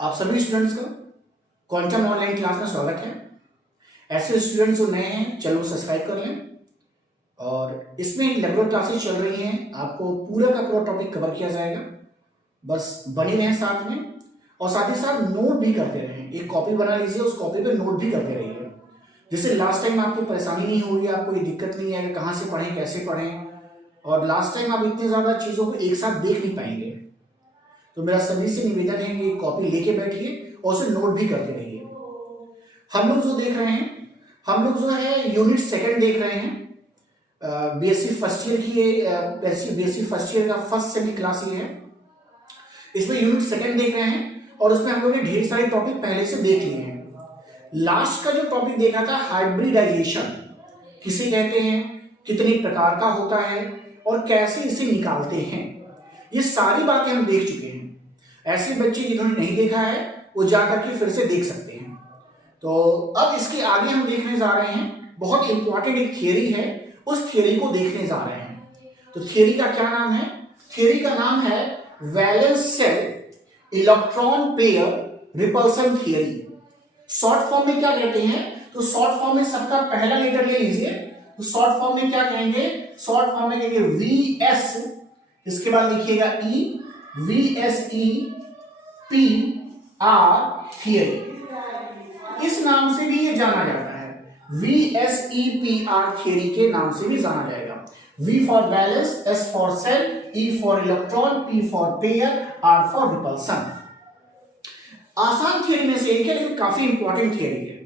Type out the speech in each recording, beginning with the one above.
आप सभी स्टूडेंट्स का क्वांटम ऑनलाइन क्लास में स्वागत है। ऐसे स्टूडेंट्स जो नए हैं चलो सब्सक्राइब कर लें। और इसमें रेगुलर क्लासेस चल रही हैं, आपको पूरा का पूरा टॉपिक कवर किया जाएगा। बस बने रहें साथ में और साथ ही साथ नोट भी करते रहें। एक कॉपी बना लीजिए, उस कॉपी पे नोट भी करते रहिए, जिससे लास्ट टाइम आपको परेशानी नहीं होगी, आपको ये दिक्कत नहीं आएगी कहाँ से पढ़ें कैसे पढ़ें। और लास्ट टाइम आप इतनी ज़्यादा चीज़ों को एक साथ देख नहीं पाएंगे। तो मेरा सभी से निवेदन है कि कॉपी लेके बैठिए और उसे नोट भी करते रहिए। हम लोग जो देख रहे हैं, हम लोग जो है यूनिट सेकंड देख रहे हैं। बीएससी फर्स्ट ईयर की बीएससी फर्स्ट ईयर का फर्स्ट सेम की क्लास ये है। इसमें यूनिट सेकंड देख रहे हैं और उसमें हम लोग ने ढेर सारे टॉपिक पहले से देख लिए हैं। लास्ट का जो टॉपिक देखा था हाइब्रिडाइजेशन किसे कहते हैं, कितने प्रकार का होता है और कैसे इसे निकालते हैं, ये सारी बातें हम देख चुके हैं। ऐसे बच्चे जिन्होंने नहीं देखा है वो जाकर के फिर से देख सकते हैं। तो अब इसके आगे हम देखने जा रहे हैं, बहुत इंपॉर्टेंट एक थियरी है, उस थियरी को देखने जा रहे हैं। तो थियरी का क्या नाम है? थियरी का नाम है valence shell electron pair repulsion theory. Short form में क्या कहते हैं? तो शॉर्ट फॉर्म में सबका पहला लेटर ले लीजिए। तो शॉर्ट फॉर्म में क्या कहेंगे? शॉर्ट फॉर्म में कहेंगे VS, इसके बाद लिखिएगा E, VSEPR थियरी। इस नाम से भी ये जाना जाता है, VSEPR थियरी के नाम से भी जाना जाएगा। V for balance, S for sale, E for electron, P for pair, R for repulsion. आसान थियरी में से एक है लेकिन काफी इंपॉर्टेंट थियरी है।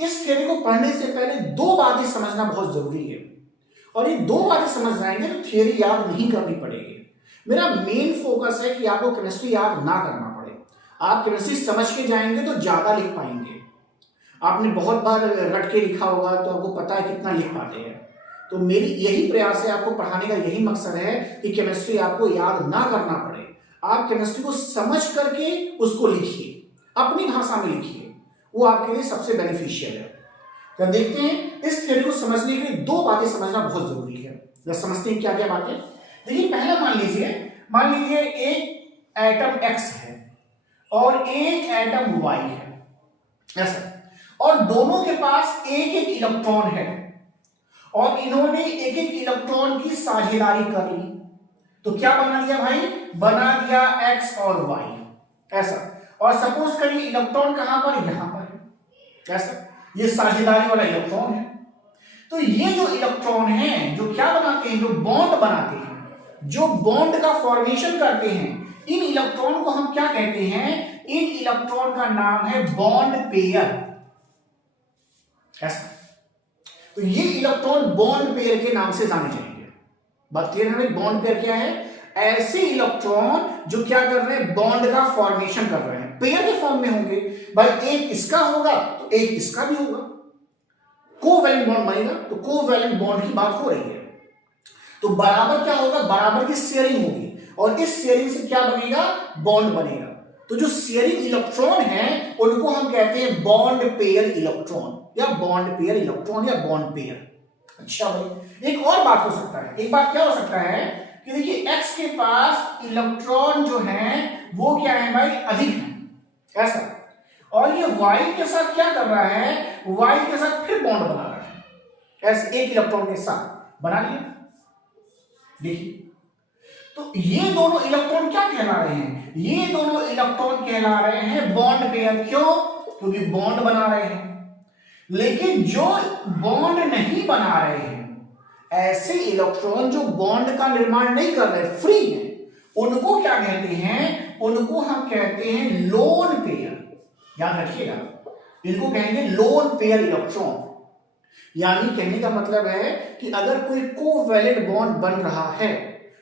इस थियरी को पढ़ने से पहले दो बातें समझना बहुत जरूरी है, और ये दो बातें समझ जाएंगे तो थियरी याद नहीं करनी पड़ेगी। मेरा मेन फोकस है कि आपको केमिस्ट्री याद ना करना पड़े, आप केमिस्ट्री समझ के जाएंगे तो ज्यादा लिख पाएंगे। आपने बहुत बार रट के लिखा होगा तो आपको पता है कितना लिख पाते हैं। तो मेरी यही प्रयास है, आपको पढ़ाने का यही मकसद है कि केमिस्ट्री आपको याद ना करना पड़े, आप केमिस्ट्री को समझ करके उसको लिखिए, अपनी भाषा में लिखिए, वो आपके लिए सबसे बेनिफिशियल है। तो देखते हैं, इस थ्योरी को समझने के लिए दो बातें समझना बहुत जरूरी है। जब समझते हैं क्या क्या बातें, देखिए पहला मान लीजिए एक एटम X है और एक एटम Y है, ऐसा, और दोनों के पास एक एक इलेक्ट्रॉन है और इन्होंने एक एक इलेक्ट्रॉन की साझेदारी कर ली। तो क्या बना दिया भाई? बना दिया X और Y, ऐसा। और सपोज करिए इलेक्ट्रॉन कहां पर? यहां पर है, ऐसा। ये साझेदारी वाला इलेक्ट्रॉन है। तो ये जो इलेक्ट्रॉन है जो क्या बनाते हैं? जो बॉन्ड बनाते हैं, जो बॉन्ड का फॉर्मेशन करते हैं, इन इलेक्ट्रॉन को हम क्या कहते हैं? इन इलेक्ट्रॉन का नाम है बॉन्ड पेयर, ऐसा। तो ये इलेक्ट्रॉन बॉन्ड पेयर के नाम से जाने जाएंगे। बात क्लियर है? बॉन्ड पेयर क्या है? ऐसे इलेक्ट्रॉन जो क्या कर रहे हैं? बॉन्ड का फॉर्मेशन कर रहे हैं, पेयर के फॉर्म में होंगे। भाई एक इसका होगा तो एक इसका भी होगा, कोवैलेंट बॉन्ड बनेगा। तो कोवैलेंट बॉन्ड की बात हो रही है। तो बराबर क्या होगा? बराबर की शेयरिंग होगी, और इस शेयरिंग से क्या बनेगा? बॉन्ड बनेगा। तो जो शेयरिंग इलेक्ट्रॉन है उनको हम कहते हैं बॉन्ड पेयर इलेक्ट्रॉन, या बॉन्ड पेयर इलेक्ट्रॉन, या बॉन्ड पेयर। अच्छा भाई, एक और बात हो सकता है। एक बात क्या हो सकता है कि देखिए X के पास इलेक्ट्रॉन जो है वो क्या है भाई? अधिक है, ऐसा। और ये Y के साथ क्या कर रहा है? Y के साथ फिर बॉन्ड बना रहा है, ऐसे एक इलेक्ट्रॉन के साथ बना लिया। देखिए, तो ये दोनों इलेक्ट्रॉन क्या कहला रहे हैं? ये दोनों इलेक्ट्रॉन कहला रहे हैं बॉन्ड पेयर। क्यों? क्योंकि बॉन्ड बना रहे हैं। लेकिन जो बॉन्ड नहीं बना रहे हैं, ऐसे इलेक्ट्रॉन जो बॉन्ड का निर्माण नहीं कर रहे, फ्री है, उनको क्या कहते हैं? उनको हम कहते हैं लोन पेयर। याद रखिएगा, इनको कहेंगे लोन पेयर इलेक्ट्रॉन। यानी कहने का मतलब है कि अगर कोई कोवैलेंट बॉन्ड बन रहा है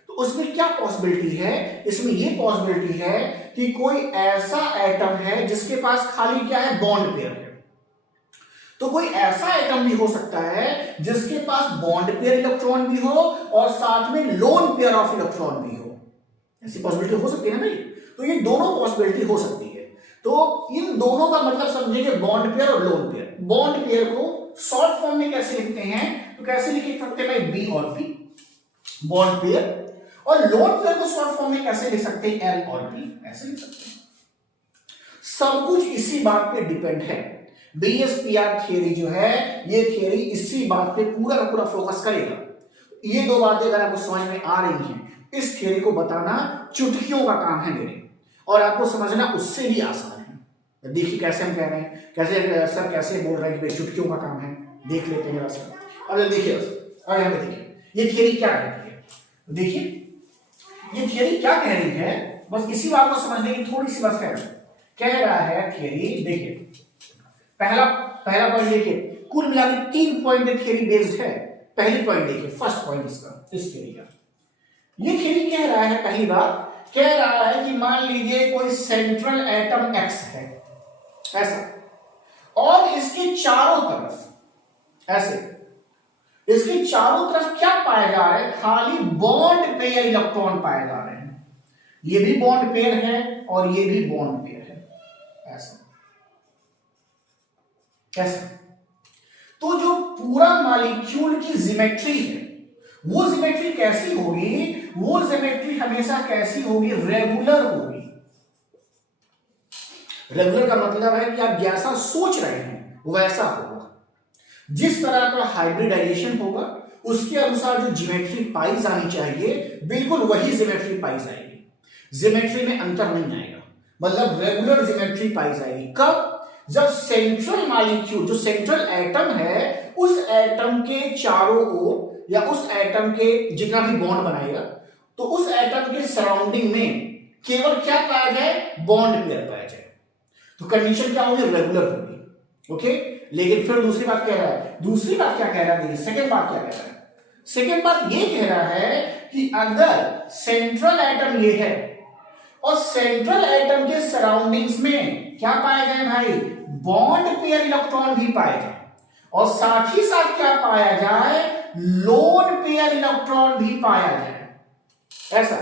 तो उसमें क्या पॉसिबिलिटी है? इसमें यह पॉसिबिलिटी है कि कोई ऐसा एटम है जिसके पास खाली क्या है? बॉन्ड पेयर है। तो कोई ऐसा एटम भी हो सकता है जिसके पास बॉन्ड पेयर इलेक्ट्रॉन भी हो और साथ में लोन पेयर ऑफ इलेक्ट्रॉन भी हो। ऐसी पॉसिबिलिटी हो सकती है ना भाई? तो ये दोनों पॉसिबिलिटी हो सकती है। तो इन दोनों का मतलब समझेंगे बॉन्ड पेयर और लोन पेयर। बॉन्ड पेयर को शॉर्ट फॉर्म में कैसे लिखते हैं? तो कैसे लिख सकते हैं भाई? B और P, बॉन्ड पेयर। और लोन पेयर को शॉर्ट फॉर्म में कैसे लिख सकते हैं? L और P, ऐसे लिख सकते हैं। सब कुछ इसी बात पे डिपेंड है। बीएसपीआर थियरी जो है, ये थियरी इसी बात पे पूरा का पूरा फोकस करेगा। ये दो बातें अगर आपको समझ में आ रही हैं, इस थियरी को बताना चुटकियों का काम है मेरे, और आपको समझना उससे भी आसान है। देखिए कैसे हम कह रहे हैं, कैसे सर कैसे बोल रहे हैं कि भाई चुटकियों का काम है, देख लेते हैं सर। अब देखिए अगर हमें देखिए ये थियरी क्या कहती है, देखिए ये थियरी क्या कह रही है, बस इसी बात को समझने की थोड़ी सी बस है। कह रहा है थियरी, देखिए पहला पॉइंट देखिए, कुल मिला के 3 पॉइंट पे थियरी बेस्ड है। पहली पॉइंट देखिए, फर्स्ट पॉइंट इसका, इस थियरी का, ये थियरी कह रहा है, पहली बात कह रहा है कि मान लीजिए कोई सेंट्रल एटम एक्स है ऐसा, और इसके चारों तरफ ऐसे, इसके चारों तरफ क्या पाया जा रहा है, खाली बॉन्ड पेयर इलेक्ट्रॉन पाए जा रहे हैं। ये भी बॉन्ड पेयर है और ये भी बॉन्ड पेयर है, ऐसा कैसा। तो जो पूरा मॉलिक्यूल की ज्योमेट्री है, वो ज्योमेट्री कैसी होगी, वो ज्योमेट्री हमेशा कैसी होगी, रेगुलर होगी। रेगुलर का मतलब है कि आप जैसा सोच रहे हैं वैसा होगा, जिस तरह का हाइब्रिडाइजेशन होगा उसके अनुसार जो ज्योमेट्री पाई जानी चाहिए बिल्कुल वही ज्योमेट्री पाई जाएगी, ज्योमेट्री में अंतर नहीं आएगा, मतलब रेगुलर ज्योमेट्री पाई जाएगी। कब, जब सेंट्रल मॉलिक्यूल, जो सेंट्रल एटम है, उस एटम के चारों ओर या उस एटम के जितना भी बॉन्ड बनाएगा, तो उस एटम के सराउंडिंग में केवल क्या पाया जाए, बॉन्ड पेयर पाया जाए, तो कंडीशन क्या होगी, रेगुलर होगी। ओके, लेकिन फिर दूसरी बात कह रहा है, दूसरी बात क्या कह रहा है, देखिए सेकेंड बात क्या कह रहा है, सेकेंड बात ये कह रहा है कि अगर सेंट्रल एटम ये है और सेंट्रल एटम के सराउंडिंग्स में क्या पाया जाए भाई, बॉन्ड पेयर इलेक्ट्रॉन भी पाए जाए, और साथ ही साथ क्या पाया जाए, लोन पेयर इलेक्ट्रॉन भी पाया जाए ऐसा,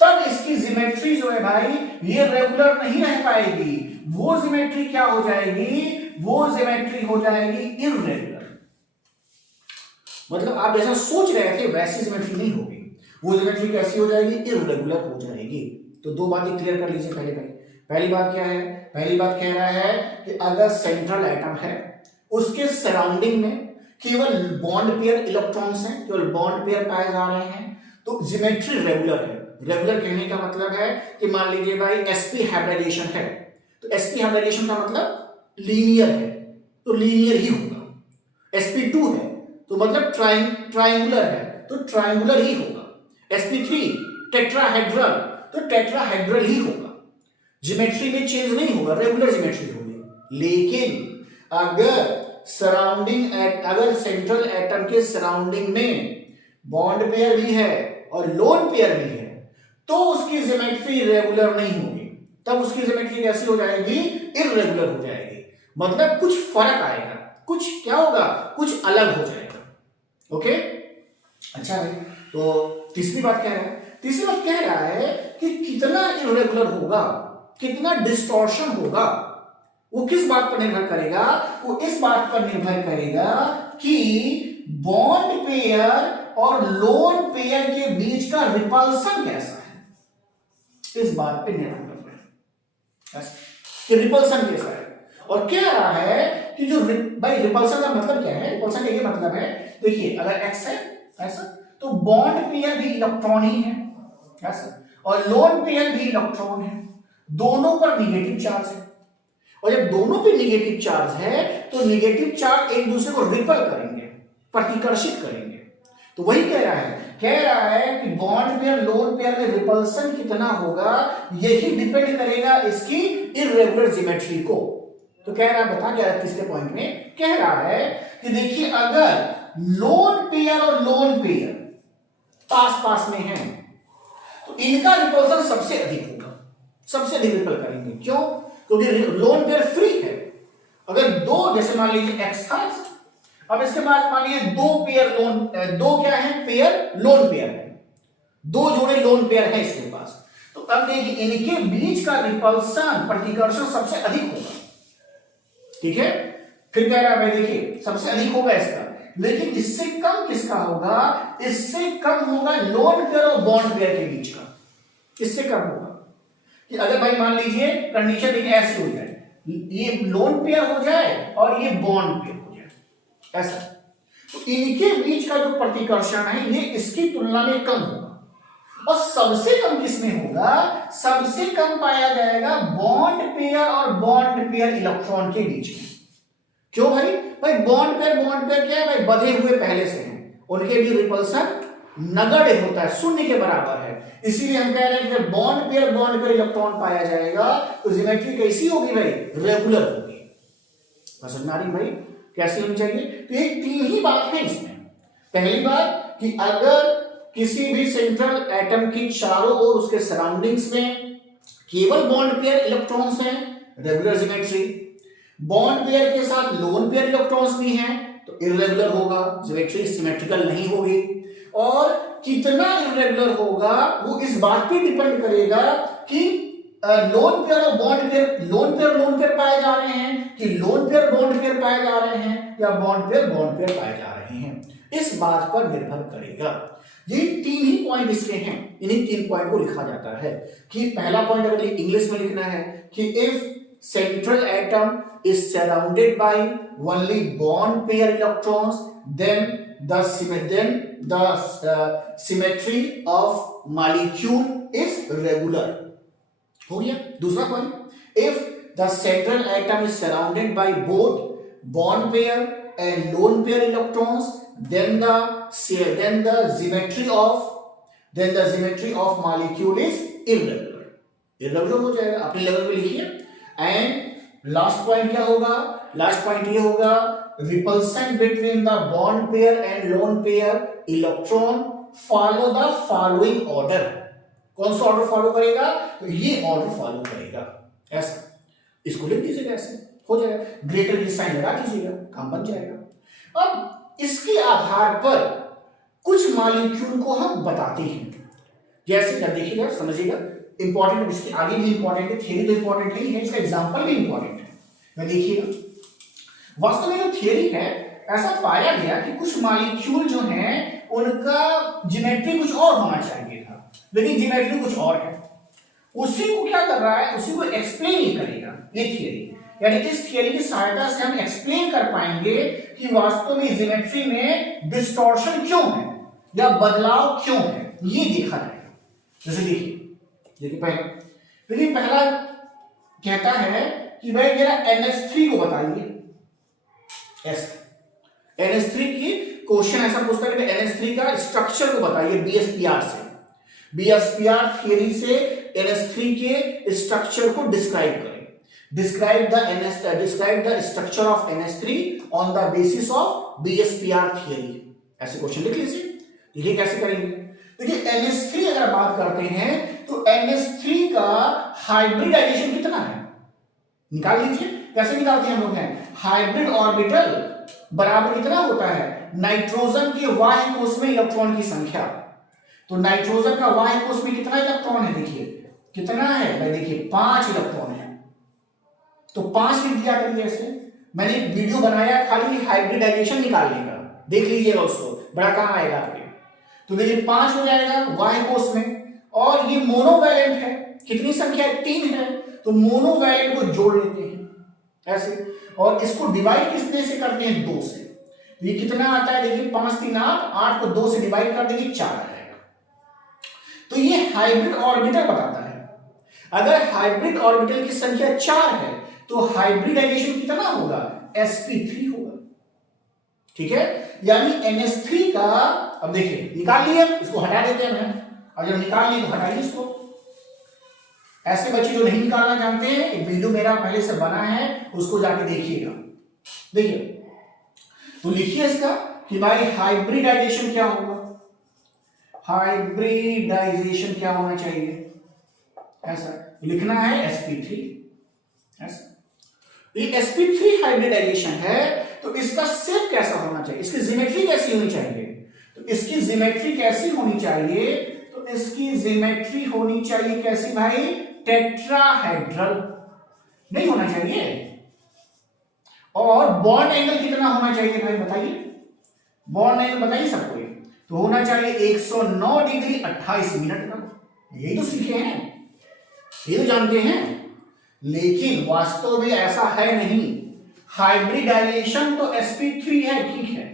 तब इसकी ज्योमेट्री जो है भाई ये रेगुलर नहीं रह पाएगी, वो ज्योमेट्री क्या हो जाएगी, वो ज्योमेट्री हो जाएगी इररेगुलर। मतलब आप जैसा सोच रहे थे वैसी ज्योमेट्री नहीं होगी, वो ज्योमेट्री कैसी हो जाएगी, इररेगुलर हो जाएगी। तो दो बातें क्लियर कर लीजिए। पहली बात क्या है, पहली बात कह रहा है कि अगर सेंट्रल एटम है उसके सराउंडिंग में केवल बॉन्ड पेयर इलेक्ट्रॉन्स हैं, केवल बॉन्ड पेयर पाए जा रहे हैं, तो ज्योमेट्री रेगुलर है। रेगुलर कहने का मतलब है कि मान लीजिए भाई sp हाइब्रिडाइजेशन है, तो sp हाइब्रिडाइजेशन का मतलब लीनियर है, तो लीनियर ही होगा। sp2 है तो मतलब ट्राइंगुलर है, तो ट्राइंगुलर ही होगा। sp3 टेट्राहेड्रल, तो टेट्राहेड्रल ही होगा। ज्योमेट्री में चेंज नहीं होगा, रेगुलर ज्योमेट्री होगी। लेकिन अगर सेंट्रल एटम के सराउंडिंग में बॉन्ड पेयर भी है और लोन पेयर भी है, तो उसकी ज्योमेट्री रेगुलर नहीं होगी, तब उसकी ज्योमेट्री कैसी हो जाएगी, इररेगुलर हो जाएगी। मतलब कुछ फर्क आएगा, कुछ क्या होगा, कुछ अलग हो जाएगा। ओके, अच्छा भाई, तो तीसरी बात कह रहा है, तीसरी बात कह रहा है कि कितना इररेगुलर होगा, कितना डिस्टॉर्शन होगा, वो किस बात पर निर्भर करेगा, वो इस बात पर निर्भर करेगा कि बॉन्ड पेयर और लोन पेयर के बीच का रिपल्सन कैसा है, इस बात पे निर्भर करता है कि रिपल्सन कैसा है। और क्या रहा है कि जो भाई रिपल्सन का मतलब क्या है, रिपल्सन का ये मतलब है, देखिए अगर एक्स है ऐसा, तो बॉन्ड पेयर भी इलेक्ट्रॉन ही है ऐसा, और लोन पेयर भी इलेक्ट्रॉन है, दोनों पर निगेटिव चार्ज है, और जब दोनों पे निगेटिव चार्ज है तो निगेटिव चार्ज एक दूसरे को रिपल करेंगे, प्रतिकर्षित करेंगे। तो वही कह रहा है कि बॉन्ड पेयर लोन पेयर में रिपल्सन कितना होगा, यही डिपेंड करेगा इसकी इररेगुलर ज्योमेट्री को। तो कह रहा है, बता क्या तीसरे पॉइंट में कह रहा है कि देखिए अगर लोन पेयर और लोन पेयर पास पास में है तो इनका रिपल्सन सबसे अधिक होगा, सबसे अधिक रिपल करेंगे। क्यों, क्योंकि लोन पेयर फ्री है। अगर दो, जैसे मान लीजिए एक्स था, अब इसके बाद मान लीजिए दो पेयर लोन, दो क्या है, पेयर लोन पेयर है, दो जोड़े लोन पेयर है इसके पास, तो अब देखिए इनके बीच का रिपल्सन, प्रतिकर्षण सबसे अधिक होगा। ठीक है, फिर कह रहा है भाई देखिए सबसे अधिक होगा इसका, लेकिन इससे कम किसका होगा, इससे कम होगा लोन पेयर और बॉन्ड पेयर के बीच का, इससे कम होगा। कि अगर भाई मान लीजिए कंडीशन देखिए ऐसी हो जाए, ये लोन पेयर हो जाए और ये बॉन्ड पेयर हो जाए ऐसा, तो इनके बीच का जो प्रतिकर्षण है ये इसकी तुलना में कम होगा। और सबसे कम किसमें होगा? सबसे कम पाया जाएगा बॉन्ड पेयर और बॉन्ड पेयर इलेक्ट्रॉन के बीच में। क्यों भाई? भाई बॉन्ड पेयर क्या है भाई? बधे हुए पहले से हैं, उनके भी रिपल्सन नगण्य होता है, शून्य के बराबर है। इसीलिए हम कह रहे हैं कि बॉन्ड पेयर इलेक्ट्रॉन पाया जाएगा तो ज्योमेट्री कैसी होगी भाई? रेगुलर होगी। समझ में आ रही भाई कैसी होनी चाहिए? तो ये तीन ही बात है इसमें। पहली बात कि अगर किसी भी सेंट्रल एटम की चारों ओर उसके सराउंडिंग्स में केवल बॉन्ड पेयर इलेक्ट्रॉन्स हैं, रेगुलर ज्योमेट्री। बॉन्ड पेयर के साथ लोन पेयर इलेक्ट्रॉन्स भी हैं तो इर्रेगुलर होगा, ज्योमेट्री सिमेट्रिकल नहीं होगी। और कितना इर्रेगुलर होगा वो इस बात पे डिपेंड करेगा कि लोन पेयर और बॉन्ड पेयर, लोन पेयर पाए जा रहे हैं कि लोन पेयर बॉन्ड पेयर पाए जा रहे हैं या बॉन्ड पेयर पाए जा रहे हैं, इस बात पर निर्भर करेगा। ये तीन ही पॉइंट इसके हैं, इन्हीं तीन पॉइंट को लिखा जाता है। कि पहला पॉइंट अगर इंग्लिश में लिखना है कि if central atom is surrounded by only bond pair electrons, then the symmetry of molecule is regular. हो गया। दूसरा point, if the central atom is surrounded by both bond pair and lone pair electrons, then the symmetry of molecule is irregular. irregular हो जाएगा, अपने level पे लिखिए। And last point क्या होगा? लास्ट पॉइंट ये होगा, repulsion between the bond pair and lone pair electron follow the following order. कौन सा ऑर्डर फॉलो करेगा? तो ये ऑर्डर फॉलो करेगा ऐसा। इसको लिख दीजिएगा, ऐसे हो जाएगा, ग्रेटर की साइन लगा दीजिएगा, काम बन जाएगा। अब इसके आधार पर कुछ मॉलिक्यूल को हम बताते हैं, जैसे क्या देखिएगा, समझिएगा, इंपॉर्टेंट, इसके आगे भी इंपॉर्टेंट है, थियरी तो इंपॉर्टेंट ही है, इसका एग्जांपल भी इंपॉर्टेंट है। मैं देखिएगा, वास्तव में जो थियरी है ऐसा पाया गया कि कुछ मॉलिक्यूल जो हैं उनका ज्योमेट्री कुछ और होना चाहिए था, लेकिन ज्योमेट्री कुछ और है। उसी को क्या कर रहा है? उसी को एक्सप्लेन ही करेगा ये थियरी। यानी इस थियरी की सहायता से हम एक्सप्लेन कर पाएंगे कि वास्तव में ज्योमेट्री में डिस्टॉर्शन क्यों है या बदलाव क्यों है, ये देखा जाएगा। जैसे देखिए पहला कहता है कि भाई मेरा NH3 को बताइए। NH3 की क्वेश्चन ऐसा पूछता है कि NH3 का स्ट्रक्चर को बताइए BSPR से। BSPR थियरी से NH3 के स्ट्रक्चर को डिस्क्राइब करें। Describe the structure of NH3 on the basis of BSPR theory. ऐसे क्वेश्चन लिख लीजिए। देखिए कैसे करेंगे। देखिए NH3 अगर बात करते हैं तो NH3 का हाइब्रिडाइजेशन कितना है निकाल लीजिए। कैसे निकालते हैं हम लोग? हैं हाइब्रिड ऑर्बिटल बराबर कितना होता है? नाइट्रोजन के बाह्य कोश में इलेक्ट्रॉन की संख्या। तो नाइट्रोजन का बाह्य कोश में कितना इलेक्ट्रॉन है? देखिए कितना है भाई, देखिए 5 इलेक्ट्रॉन है। तो 5 लिख दिया करिए ऐसे। मैंने एक वीडियो बनाया खाली हाइब्रिडाइजेशन निकालने का, देख लीजिएगा उसको, बड़ा काम आएगा आपके। तो देखिए 5 हो जाएगा बाह्य कोश में, और ये मोनोवैलेंट है, कितनी संख्या है? 3 है। तो मोनोवैलेंट को जोड़ लेते हैं ऐसे, और इसको डिवाइड किसने से करते हैं? 2 से। तो ये कितना आता है? देखिए 5 3 8 को 2 से डिवाइड कर देंगे 4 आ जाएगा। तो ये हाइब्रिड ऑर्बिटल बताता है। अगर हाइब्रिड ऑर्बिटल की संख्या 4 है तो हाइब्रिडाइजेशन कितना होगा? sp3 होगा। ठीक है, यानी NH3 का, अब देखिए निकाल लिए, इसको हटा देते हैं। और जब निकाल लिए तो हटाइए इसको। ऐसे बच्चे जो नहीं निकालना जानते हैं, एक वीडियो मेरा पहले से बना है, उसको जाके देखिएगा। देखिए तो लिखिए इसका कि भाई हाइब्रिडाइजेशन क्या होगा? हाइब्रिडाइजेशन क्या होना चाहिए? ऐसा लिखना है sp3। ऐसा ये sp3 हाइब्रिडाइजेशन है, तो इसका शेप कैसा होना चाहिए? इसकी ज्योमेट्री कैसी होनी चाहिए? तो इसकी ज्योमेट्री कैसी होनी चाहिए? तो इसकी ज्योमेट्री होनी चाहिए कैसी भाई? टेट्राहेड्रल नहीं होना चाहिए। और बॉन्ड एंगल कितना होना चाहिए भाई बताइए? बॉन्ड एंगल बताइए सबको। तो होना चाहिए 109 डिग्री 28 मिनट का। यही तो सीखे हैं। ये तो जानते हैं, लेकिन वास्तव में ऐसा है नहीं। हाइब्रिडाइजेशन तो sp3 है, ठीक है,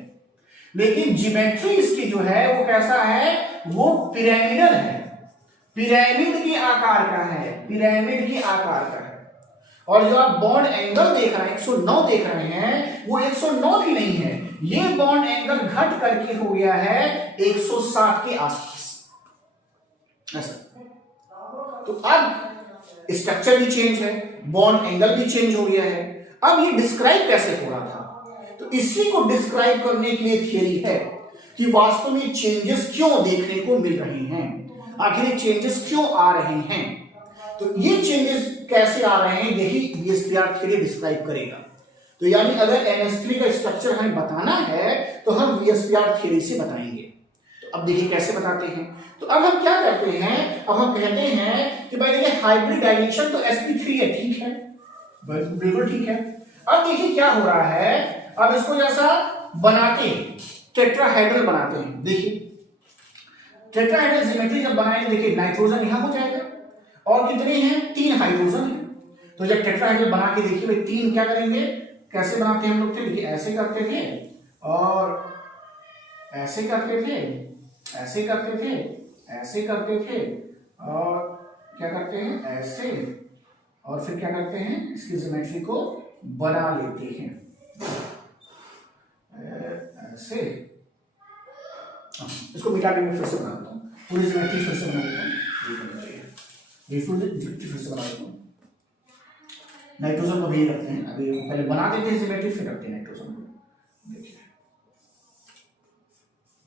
लेकिन ज्योमेट्री इसकी जो है वो कैसा है, वो पिरामिडल है, पिरामिड के आकार का है, पिरामिड के आकार का है। और जो आप बॉन्ड एंगल देख रहे हैं 109 देख रहे हैं, वो 109 भी नहीं है, ये बॉन्ड एंगल घट करके हो गया है 107 के आसपास ऐसा। तो अब स्ट्रक्चर भी चेंज है, बॉन्ड एंगल भी चेंज हो गया है। अब ये डिस्क्राइब कैसे हो रहा था, तो इसी को डिस्क्राइब करने के लिए थियरी है कि वास्तव में चेंजेस क्यों देखने को मिल रहे हैं, आखिर ये चेंजेस क्यों आ रहे हैं। तो ये चेंजेस कैसे आ रहे हैं यही वीएसपीआर थियरी डिस्क्राइब करेगा। तो यानी अगर NH3 का स्ट्रक्चर हमें बताना है तो हम वीएसपीआर थियरी से बताएंगे। तो अब देखिए कैसे बताते हैं। तो अब हम क्या करते हैं, अब हम कहते हैं कि भाई देखिए हाइब्रिडाइजेशन तो sp3 है, ठीक है, बिल्कुल ठीक है। अब देखिए क्या हो रहा है, अब इसको जैसा बनाते हैं, टेट्राहेड्रल बनाते हैं। देखिए टेट्राहेड्रल ज्योमेट्री जब बनाएंगे, देखिए नाइट्रोजन यहां हो जाएगा और कितने हैं, 3 हाइड्रोजन है। तो जब टेट्राहेड्रल बना के देखिए भाई 3 क्या करेंगे, कैसे बनाते हैं हम लोग थे, देखिए ऐसे करते थे और ऐसे करते थे, ऐसे करते थे, ऐसे करते थे और क्या करते हैं ऐसे, और फिर क्या करते हैं इसकी ज्योमेट्री को बना लेते हैं ऐसे। इसको मिटा के मैं फिर से बना देता हूँ, पूरी ज्योमेट्री फिर से बना देता हूँ, फिर से बना देता हूँ। नाइट्रोजन को भी रखते हैं, अभी पहले बना देते हैं ज्योमेट्री फिर रखते हैं नाइट्रोजन को। देखिए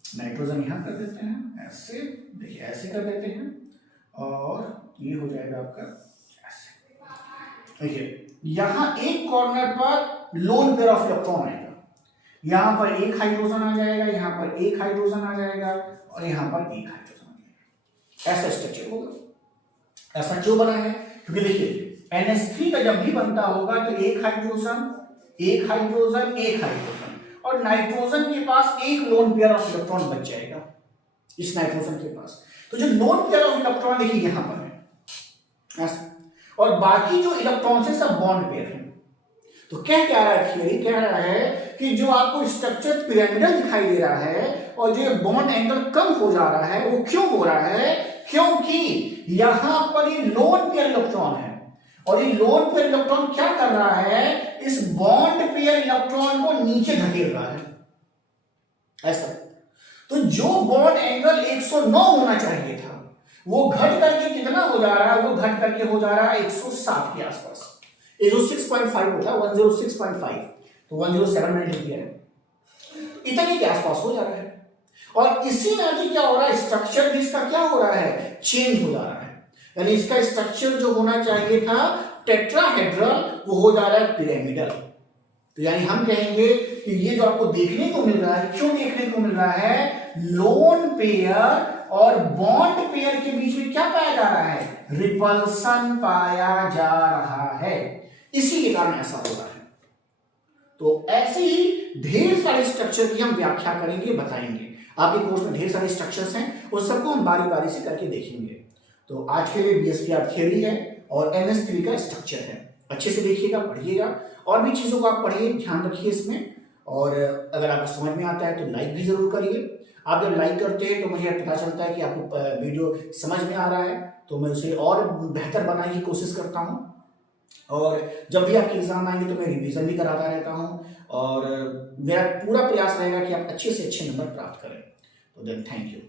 नाइट्रोजन यहां कर देते हैं ऐसे, देखिए ऐसे कर देते हैं और ये हो जाएगा आपका ऐसे। देखिए यहां एक कॉर्नर पर लोन पेयर ऑफ इलेक्ट्रॉन आएगा, यहां पर एक हाइड्रोजन आ जाएगा, यहां पर एक हाइड्रोजन आ जाएगा और यहां पर एक हाइड्रोजन आ जाएगा, ऐसा स्ट्रक्चर होगा। ऐसा क्यों बना है, क्योंकि देखिए NH3 का जब भी बनता होगा तो एक हाइड्रोजन, एक हाइड्रोजन, एक हाइड्रोजन, और नाइट्रोजन के पास एक लोन पेयर ऑफ इलेक्ट्रॉन बच जाएगा इस नाइट्रोजन के पास। तो जो लोन पेयर ऑफ इलेक्ट्रॉन देखिए यहां पर है ऐसा, और बाकी जो इलेक्ट्रॉन से सब बॉन्ड पेयर है। तो क्या रहा है थियरी, कह रहा है कि जो आपको स्ट्रक्चर पिरामिडल दिखाई दे रहा है और जो बॉन्ड एंगल कम हो जा रहा है, वो क्यों हो रहा है, क्योंकि यहां पर ये लोन पेयर इलेक्ट्रॉन है और ये लोन पेयर इलेक्ट्रॉन क्या कर रहा है, इस बॉन्ड पेयर इलेक्ट्रॉन को नीचे धकेल रहा है ऐसा। तो जो बॉन्ड एंगल 109 होना चाहिए था वो घट करके कितना हो जा रहा है, वो घट करके हो जा रहा है 107 के आसपास। 106.5 होता है, 106.5, तो 107 मैंने लिख दिया है, इतने के आसपास हो जा रहा है। और इसी में क्या हो रहा है, स्ट्रक्चर भी इसका क्या हो रहा है, चेंज हो जा रहा है। यानी इसका स्ट्रक्चर जो होना चाहिए था टेट्राहेड्रल, वो हो जा रहा है पिरामिडल। तो यानी हम कहेंगे कि ये जो आपको देखने को मिल रहा है, क्यों देखने को मिल रहा है, लोन पेयर और बॉन्ड पेयर के बीच में क्या पाया जा रहा है, रिपल्सन पाया जा रहा है, इसी के कारण ऐसा हो रहा है। तो ऐसे ही ढेर सारे स्ट्रक्चर की हम व्याख्या करेंगे, बताएंगे। आपके कोर्स में ढेर सारे स्ट्रक्चर्स हैं, उस सबको हम बारी बारी से करके देखेंगे। तो आज के लिए वीएसपीआर थियरी है और NH3 का स्ट्रक्चर है, अच्छे से देखिएगा, पढ़िएगा, और भी चीज़ों को आप पढ़िए, ध्यान रखिए इसमें। और अगर आपको समझ में आता है तो लाइक भी जरूर करिए। आप जब लाइक करते हैं तो मुझे पता चलता है कि आपको वीडियो समझ में आ रहा है, तो मैं उसे और बेहतर बनाने की कोशिश करता हूँ। और जब भी आपके एग्जाम आएंगे तो मैं रिवीजन भी कराता रहता हूँ, और मेरा पूरा प्रयास रहेगा कि आप अच्छे से अच्छे नंबर प्राप्त करें। तो देन थैंक यू।